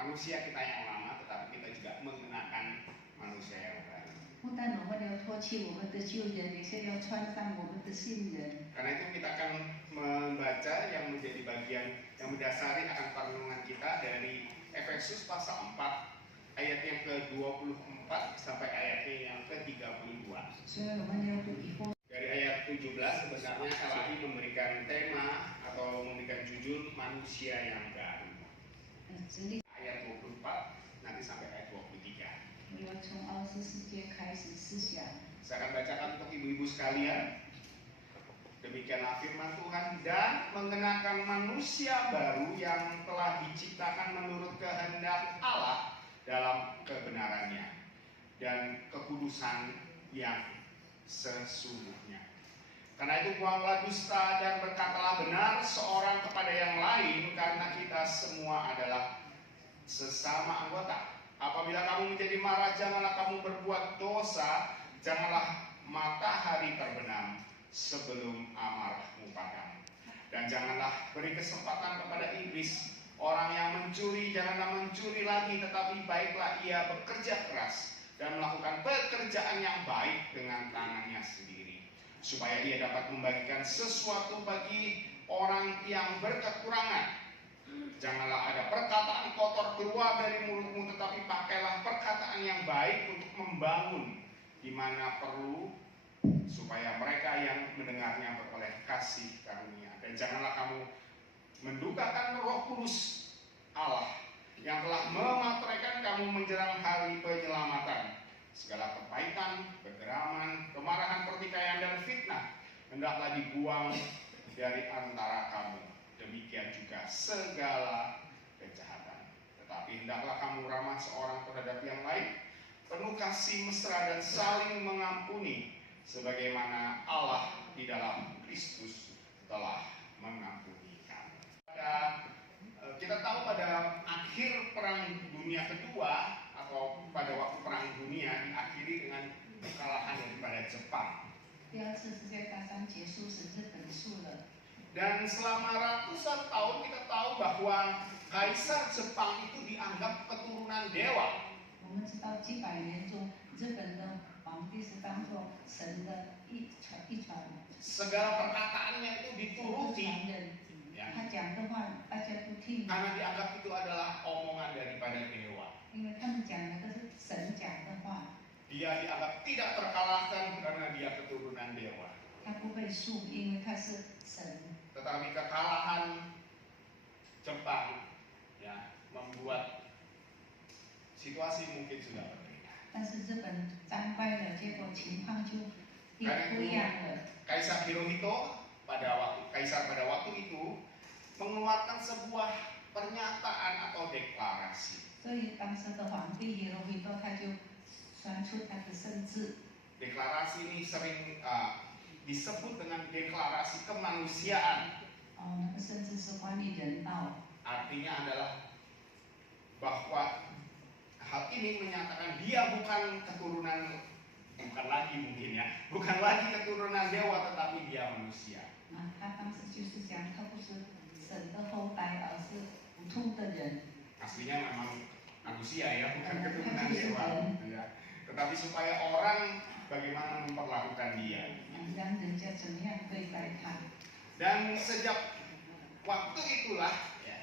manusia kita yang lama, tetapi kita juga mengenakan manusia yang baru. 不但我们要脱去我们的旧人，也是要穿上我们的新人。 Karena itu kita akan membaca yang menjadi bagian yang mendasari akan perenungan kita dari Efesus pasal 4 ayat yang ke-24 sampai ayatnya yang ke-32. 所以我们要读以后。 Dari ayat 17 sebenarnya Salahi memberikan tema atau memberikan judul manusia yang baru. Ayat 24 nanti sampai ayat 23. 我要从24节开始思想。 Saya akan bacakan untuk ibu-ibu sekalian. Demikianlah firman Tuhan, dan mengenakan manusia baru yang telah diciptakan menurut kehendak Allah dalam kebenarannya dan kekudusan yang sesungguhnya. Karena itu buanglah dusta dan berkatalah benar seorang kepada yang lain, karena kita semua adalah sesama anggota. Apabila kamu menjadi marah, janganlah kamu berbuat dosa, janganlah matahari terbenam sebelum amarahmu padam. Dan janganlah beri kesempatan kepada iblis. Orang yang mencuri, janganlah mencuri lagi, tetapi baiklah ia bekerja keras dan melakukan pekerjaan yang baik dengan tangannya sendiri, supaya ia dapat membagikan sesuatu bagi orang yang berkekurangan. Janganlah ada perkataan kotor keluar dari mulutmu, tetapi pakailah perkataan yang baik untuk membangun di mana perlu, supaya mereka yang mendengarnya beroleh kasih karunia. Dan janganlah kamu mendukakan Roh Kudus Allah yang telah memateraikan kamu menjelang hari penyelamatan. Segala kepahitan, kegeraman, kemarahan, pertikaian, dan fitnah hendaklah dibuang dari antara kamu. Demikian juga segala kejahatan. Tetapi hendaklah kamu ramah seorang terhadap yang lain, penuh kasih mesra dan saling mengampuni, sebagaimana Allah di dalam Kristus telah mengampuni kamu. Kita tahu pada akhir Perang Dunia Kedua atau pada waktu Perang Dunia diakhiri dengan kekalahan daripada Jepang. 第二次世界大战结束是日本输了。 Dan selama ratusan tahun kita tahu bahwa Kaisar Jepang itu dianggap keturunan dewa. 我们知道几百年中，日本的皇帝是当作神的一传。 Segala perkataannya itu dituruti. 他讲的话大家都听。 Karena dianggap itu adalah omongan daripada dewa. 因为他们讲的都是神讲的话。 Dia dianggap tidak terkalahkan karena dia keturunan dewa. 他不会输，因为他是神。 Tetapi kekalahan Jepang ya membuat situasi mungkin sudah berbeda. 但是日本战败了，结果情况就不一样了。 Kaisar Hirohito pada waktu itu mengeluarkan sebuah pernyataan atau deklarasi. 所以当时的皇帝Hirohito他就传出他的圣旨。 Deklarasi ini sering disebut dengan deklarasi kemanusiaan. 那个圣旨是关于人道。 Artinya adalah bahwa hal ini menyatakan dia bukan lagi keturunan dewa, tetapi dia manusia. 他当时就是讲，他不是神的后代，而是普通的人。 Aslinya memang manusia ya, bukan keturunan dewa. Ya. Tetapi supaya orang bagaimana memperlakukan dia. 让人家怎么样对待他。 Dan sejak waktu itulah, ya,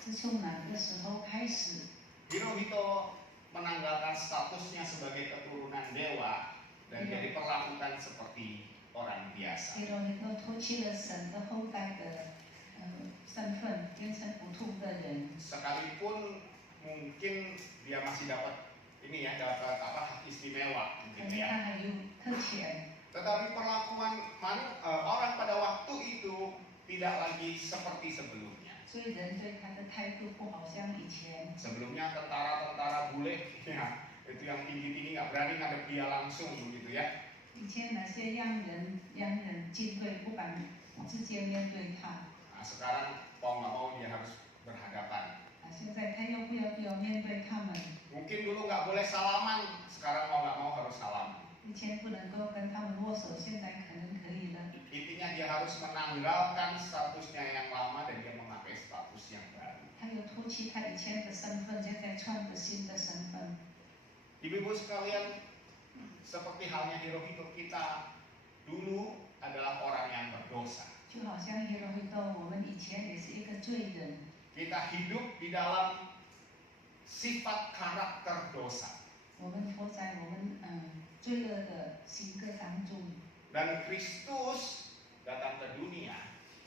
自从那个时候开始， Hirohito menanggalkan statusnya sebagai keturunan dewa dan dia diperlakukan seperti orang biasa. Hirohito 脱去了神的后代的身份，变成普通的人。 Sekalipun mungkin dia masih dapat hak istimewa mungkin 他 ya. 还有特权。 Tetapi perlakuan orang pada waktu itu tidak lagi seperti sebelumnya. 所以人对他的态度不好像以前。 Sebelumnya tentara bule ya, itu yang tinggi-tinggi nggak berani ngadep dia langsung begitu ya. 以前那些洋人军队不敢直接面对他。 Nah, sekarang mau nggak mau dia harus berhadapan. 现在他要不要面对他们？ Mungkin dulu nggak boleh salaman, sekarang mau nggak mau harus salam. 以前不能够跟他们握手，现在可能可以了。 Intinya dia harus menanggalkan statusnya yang lama dan dia memakai status yang baru. 他又脱脱弃他以前的身份，现在穿着新的身份。 Ibu-ibu sekalian, seperti halnya Hirohito, kita dulu adalah orang yang berdosa. 就好像 Hirohito， 我们以前也是一个罪人， Kita hidup di dalam sifat karakter dosa. 我们活在我们罪恶的性格当中。 Dan Kristus datang ke dunia,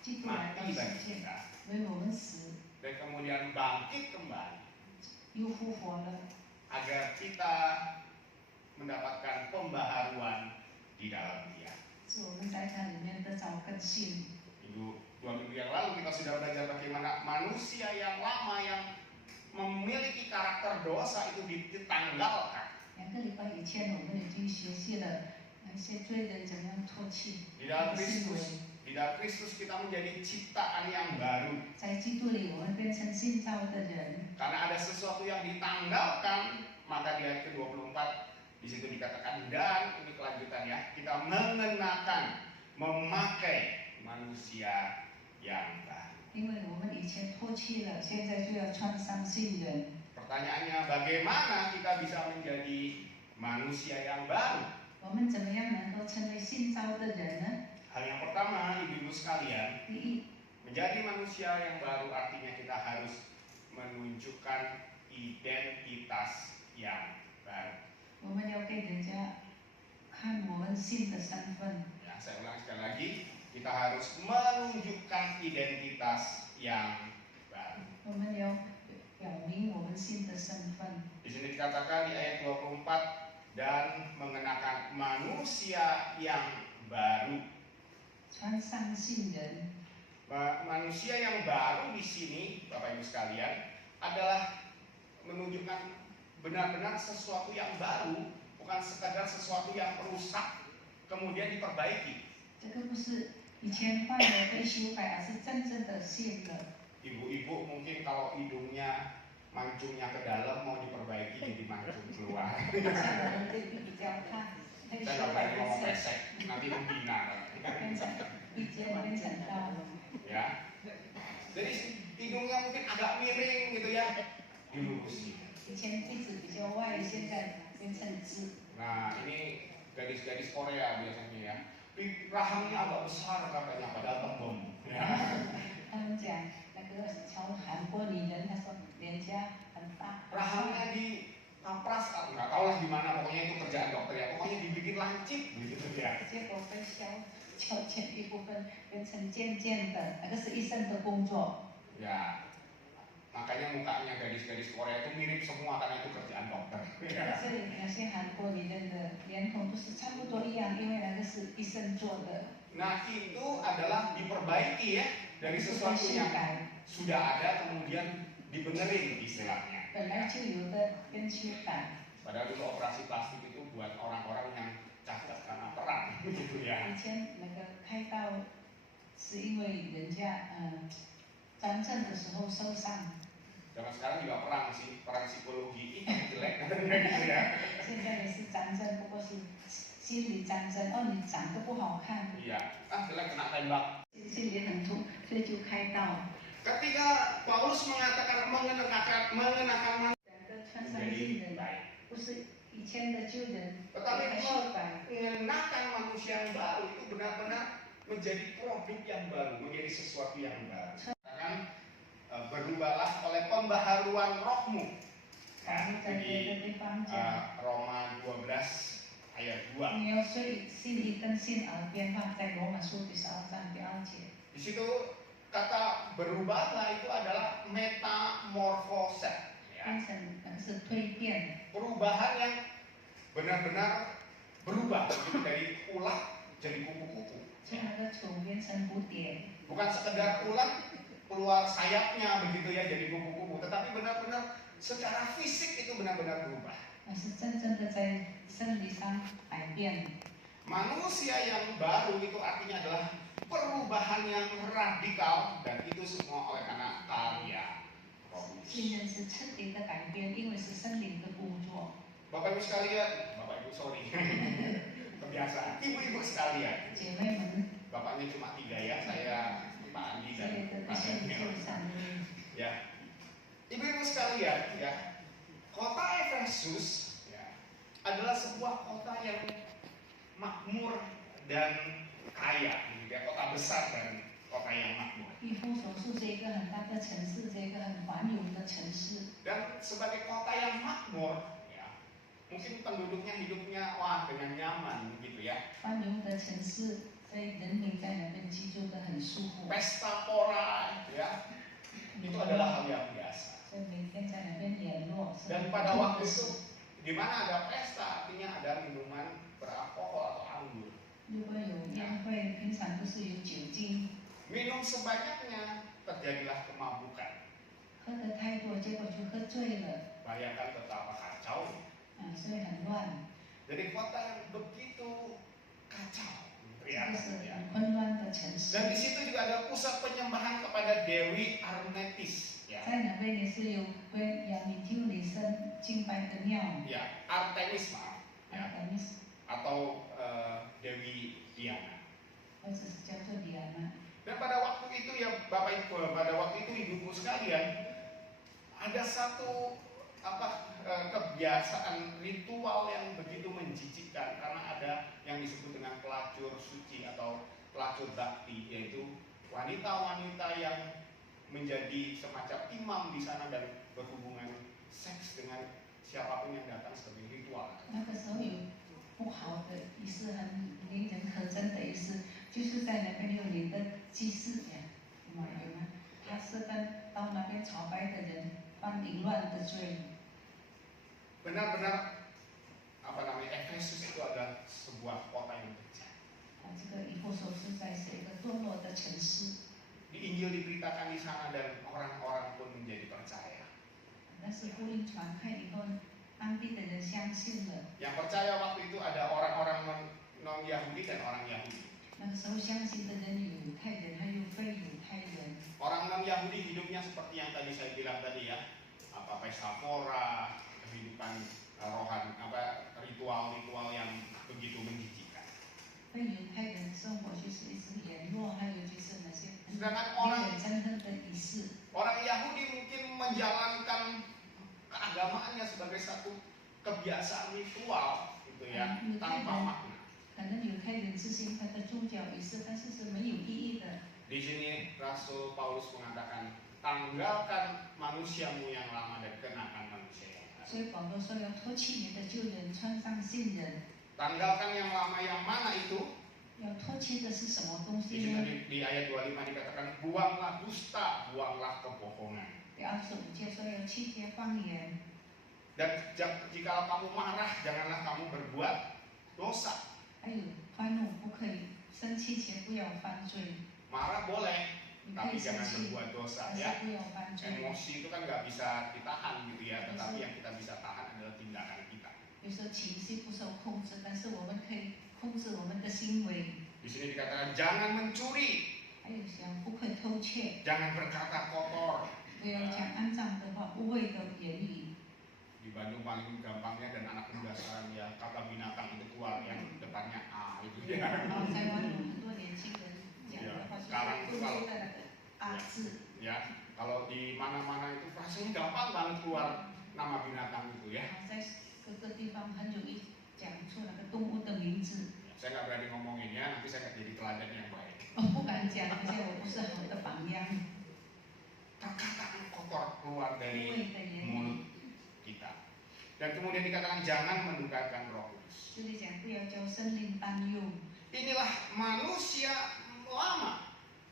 基督来到 mati 世 bagi 界， kita, 为我们死， dan kemudian bangkit kembali 又复活了， agar kita mendapatkan pembaharuan di dalam Dia. 是我们在它里面得着更新。 Dua minggu yang lalu kita sudah belajar bagaimana manusia yang lama yang memiliki karakter dosa itu ditanggalkan. 2个礼拜以前，我们已经学习了那些罪人怎样脱弃 Di dalam 行为。 Kristus kita menjadi ciptaan yang baru. 在基督里，我们变成新造的人， Karena ada sesuatu yang ditanggalkan, maka di ayat ke-24 di situ dikatakan, dan ini kelanjutan ya, kita mengenakan, memakai manusia yang baru. 因为我们以前脱弃了，现在就要穿上新人。 Pertanyaannya, bagaimana kita bisa menjadi manusia yang baru? 我们怎么样能够成为新造的人呢？ Hal yang pertama, ibu-ibu sekalian, 第一， menjadi manusia yang baru artinya kita harus menunjukkan identitas yang baru. 我们要给人家看我们新的身份。 Ya, saya ulang sekali lagi, kita harus menunjukkan identitas yang baru. 我们要表明我们新的身份。 Di sini dikatakan di ayat 24, dan mengenakan manusia yang baru. 穿上新人， Manusia yang baru di sini, Bapak Ibu sekalian, adalah menunjukkan benar-benar sesuatu yang baru, bukan sekadar sesuatu yang rusak kemudian diperbaiki. 这个不是以前换了被修改，而是真正的新的。 Ibu-ibu mungkin kalau hidungnya mancungnya ke dalam mau diperbaiki jadi mancung keluar. 现在人对比较看，被 Saya 修 nggak 改 berani ngomong 变成 pesek, nanti menghina. 变成一间变成刀， Ya, jadi hidungnya mungkin agak miring gitu ya, dilurusin. 以前鼻子比较歪，现在变成直。 Nah ini gadis-gadis Korea biasanya ya, rahangnya agak besar katanya padahal tembem. Ya. 他们讲那个朝韩国女人，他说脸颊很大， Rahangnya dikapras, nggak tahu lah gimana, pokoknya itu kerjaan dokter ya, pokoknya dibikin lancip gitu ya. 结果被削减一部分，变成渐渐的，那个是医生的工作。 Ya, makanya mukanya gadis-gadis Korea itu mirip semua karena itu kerjaan dokter. 这里那些韩国女人的脸孔都是差不多一样，因为那个是医生做的。 Nah itu adalah diperbaiki ya dari 是被 sesuatu 修 yang 改， sudah ada kemudian dibenerin istilahnya. 本来就有的变修改。 Padahal dulu operasi plastik itu buat orang-orang yang cacat karena perang gitu ya. 以前那个开刀是因为人家战争的时候受伤， Zaman sekarang juga perang sih, perang psikologi itu jelek gitu ya. 现在也是战争，不过是心理战争。哦，你长得不好看， Iya, jelek kena tembak. 心里很痛，所以就开刀。 Ketika Paulus mengatakan mengenakan 两个穿上 menjadi 新人， baik. 不是以前的旧人， Tetapi 还修改。 mengenakan manusia yang baru itu benar-benar menjadi produk yang baru, menjadi sesuatu yang baru. Katakan berubahlah oleh pembaharuan rohmu. 然 Ya, 后在别 jadi 的地方讲， Roma 12 ayat 2. 你要随心里更新而变化，在罗马书第12章第2节。 Di situ kata berubahlah itu adalah metamorphose. 变成是蜕变， Perubahan yang benar-benar berubah begitu, dari ulat jadi kupu-kupu. 从那个虫变成蝴蝶， Bukan sekedar ulat keluar sayapnya begitu ya jadi kupu-kupu, tetapi benar-benar secara fisik itu benar-benar berubah. 而是真正的在生理上改变。 Manusia yang baru itu artinya adalah perubahan yang radikal, dan itu semua oleh karena karya Roh Kudus. 新人是彻底的改变，因为是生灵的工作。 Bapak Ibu sekalian, Bapak Ibu sorry, kebiasaan. Ibu-ibu sekalian, 姐妹们， bapaknya cuma 3 ya, saya Pak Andi 这 dan 里的弟 Pak 兄 Daniel. 就三位， Ya, sekalian, ya, kota Efesus ya, adalah sebuah kota yang makmur dan kaya, gitu ya, kota besar dan kota yang makmur. 以弗所是一个很大的城市，这个很繁荣的城市。 Dan sebagai kota yang makmur, ya, mungkin penduduknya hidupnya wah dengan nyaman, gitu ya. 繁荣的城市，所以人民在那边居住的很舒服。 Pesta pora, ya, itu adalah hal yang biasa. 所以每天在那边联络。 Dan pada waktu itu, di mana ada pesta, artinya ada minuman beralkohol atau anggur. 如果有宴会，平常都是有酒精， Minum sebanyaknya, terjadilah kemabukan. 喝得太多，结果就喝醉了， Bayangkan betapa kacau. 所以很乱。 Jadi kota yang begitu kacau, 这 ya. 个是很混乱的城市。 Dan di situ juga ada pusat penyembahan kepada Dewi Artemis, ya. 在那边也是有为亚米丢女神敬拜的庙， Ya, Artemis maaf, 阿 ya. 德米斯， Atau Dewi Diana. 或者是叫做里安娜。 Dan pada waktu itu ya Bapak Ibu, pada waktu itu ibuku sekalian, ada satu kebiasaan ritual yang begitu menjijikkan karena ada yang disebut dengan pelacur suci atau pelacur bakti, yaitu wanita-wanita yang menjadi semacam imam di sana dan berhubungan seks dengan siapapun yang datang sebagai ritual. 那个时候有不好的意思，很令人可憎的意思，就是在那边有你的祭司呀，有吗？他是跟到那边朝拜的人犯淫乱的罪。 Benar-benar Efesus itu adalah sebuah kota yang pecah. 这个以弗所是在是一个堕落的城市， Di Injil diberitakan di sana dan orang-orang pun menjadi percaya. 但是福音传开以后，当地的人相信了。 Yang percaya waktu itu ada orang-orang non-Yahudi dan orang Yahudi. 那个时候相信的人有犹太人，还有非犹太人。 Orang non-Yahudi hidupnya seperti yang tadi saya bilang tadi ya, pesta pora, kehidupan rohani, ritual-ritual yang begitu menjijikan. 非犹太人生活就是一直联络，还有就是那些 Sedangkan 令人憎恨的仪式。 orang Yahudi mungkin menjalankan keagamaannya sebagai satu kebiasaan ritual, gitu ya, tanpa makna. 可能犹太人执行他的宗教仪式，但是是没有意义的。 Di sini Rasul Paulus mengatakan, tanggalkan manusiamu yang lama dan kenakan manusia yang baru. 所以保罗说要脱弃你的旧人，穿上新人。 Tanggalkan yang lama yang mana itu? 要脱弃的是什么东 Di 西 situ 呢？ di ayat 25 dikatakan, buanglah dusta, buanglah kebohongan. 第25节说要弃绝谎言， Dan jikalau kamu marah, janganlah kamu berbuat dosa. 还有欢怒不可以，生气前不要犯罪。 Marah boleh, 你可以 tapi 生 jangan 气， berbuat dosa 但 ya. 是不要犯罪。 Emosi itu kan nggak bisa ditahan gitu ya, tetapi yang kita bisa tahan adalah tindakan kita. 有时候情绪不受控制，但是我们可以控制我们的行为。 Di sini dikatakan jangan mencuri, 还有想不可以偷窃， jangan berkata kotor. 不要讲肮脏的话、污秽的言语。 Di Bandung paling gampangnya dan anak muda sekarang ya kata binatang itu keluar yang depannya A gitu ya. 然后台湾有很多年轻人讲的话，就是多出的那个“字。 Ya, kalau di mana-mana itu rasanya gampang banget keluar nama binatang itu ya. 在各个地方很容易讲出那个动物的名字。 Saya nggak berani ngomongin ya, nanti saya nggak jadi teladan yang baik. 我不敢讲，而且我不是好的榜样。 Perkataan kotor keluar 污 dari 秽的言语， mulut kita. Dan kemudian dikatakan jangan mendukakan Roh Kudus. 这里讲不要叫生灵担忧， Inilah manusia lama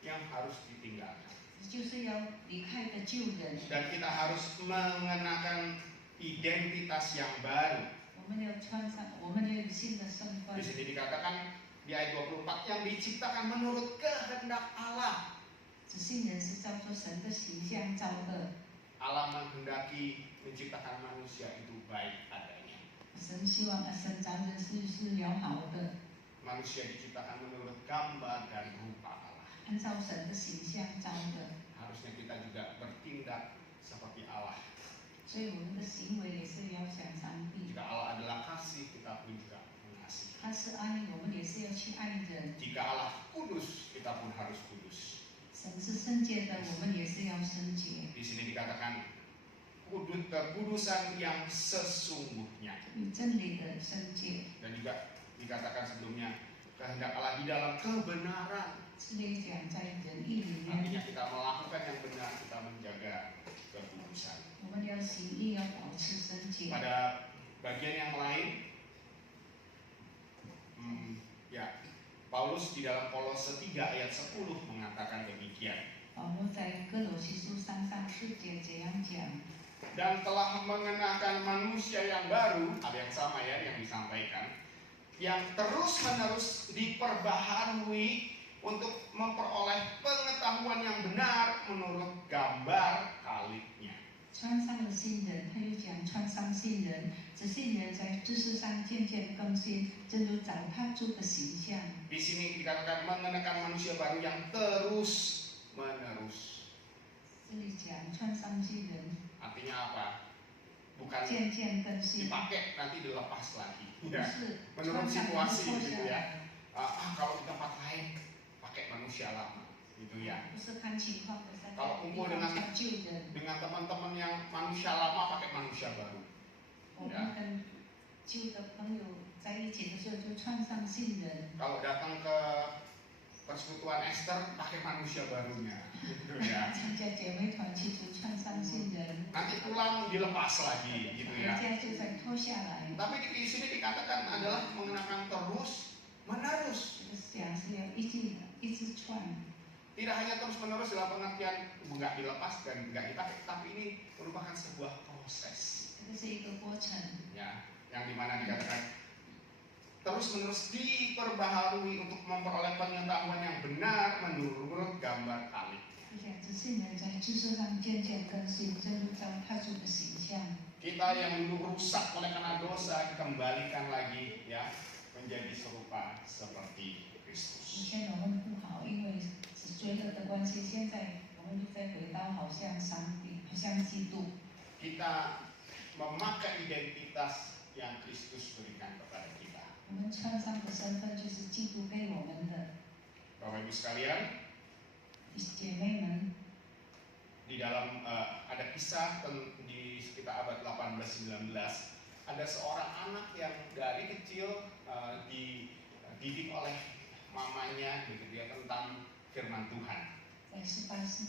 yang harus ditinggalkan. 就是要离开的旧人。 Dan kita harus mengenakan identitas yang baru. 我们要穿上，我们要有新的身 Di 份。 sini dikatakan di ayat 24 yang diciptakan menurut kehendak Allah. 这新人是照着神的形象造的。 Allah menghendaki menciptakan manusia itu baik adanya. 神希望神造人是良好的， Manusia diciptakan menurut gambar dan rupa Allah. 按照神的形象造的， Harusnya kita juga bertindak seperti Allah. 所以我们的行为也是要像上帝。 Jika Allah adalah kasih, kita pun juga mengasihi. 他是爱，我们也是要去爱人。 Jika Allah kudus, kita pun harus kudus. 神是圣洁的，我们也是要圣洁。 Di sini dikatakan kudus kekudusan yang sesungguhnya. 与真理的圣洁。 Dan juga dikatakan sebelumnya, kehendak Allah di dalam kebenaran. 这里讲在仁义里 Artinya 面， kita melakukan yang benar, kita menjaga kekudusan. 我们要行义，要保持圣洁。 Pada bagian yang lain, ya, Paulus di dalam Kolose 3 ayat 10 mengatakan demikian. 保罗在哥罗西书3:4节这样讲。 Dan telah mengenakan manusia yang baru, ada yang sama ya yang disampaikan, yang terus-menerus diperbaharui untuk memperoleh pengetahuan yang benar menurut gambar kalinya. 穿上了新人，他又讲穿上新人，这新人在知识上渐渐更新，正如找他做的形象。 Di sini dikatakan mengenakan manusia baru yang terus-menerus. 这里讲穿上新人， Artinya apa? Bukan 渐渐更新， dipakai nanti dilepas lagi. 不 Ya. 是 Menurut 穿上然后 situasi 脱 gitu 下 ya. 来， Kalau di tempat lain pakai manusia lama, gitu ya. 不是看情况的在 kalau 地 kumpul 方 dengan 穿旧人。 dengan teman-teman yang manusia lama pakai manusia baru. 我们跟旧的朋友在一起的时候，就穿上新人。 Kalau datang ke persekutuan Esther pakai manusia barunya, gitu ya. 参加姐妹团去就穿上新人， Nanti pulang dilepas lagi, gitu 回 ya. 家就再脱下来。 Tapi di sini dikatakan adalah mengenakan terus menerus. 这个讲是要一直穿， Tidak hanya terus menerus dalam pengertian nggak dilepas dan nggak dipakai, tapi ini merupakan sebuah proses, 这个是一个过程。 ya, yang dimana dikatakan terus menerus diperbaharui untuk memperoleh pengetahuan yang benar menurut gambar kali. 就讲这新人在知识上渐渐更新，正如照他主的形象。 Kita yang dulu rusak oleh karena dosa dikembalikan lagi, ya, menjadi serupa seperti 以 Kristus. 前我们不好，因为是罪恶的关系，现在我们又再回到好像上帝，好像基督。 Kita memakai identitas yang Kristus berikan kepada kita. 我们穿上的身份就是基督给我们的。 Bapak Ibu sekalian, 姐妹们， di dalam ada kisah di sekitar abad 18-19, ada seorang anak yang dari kecil dididik oleh mamanya gitu ya tentang firman Tuhan. 在18世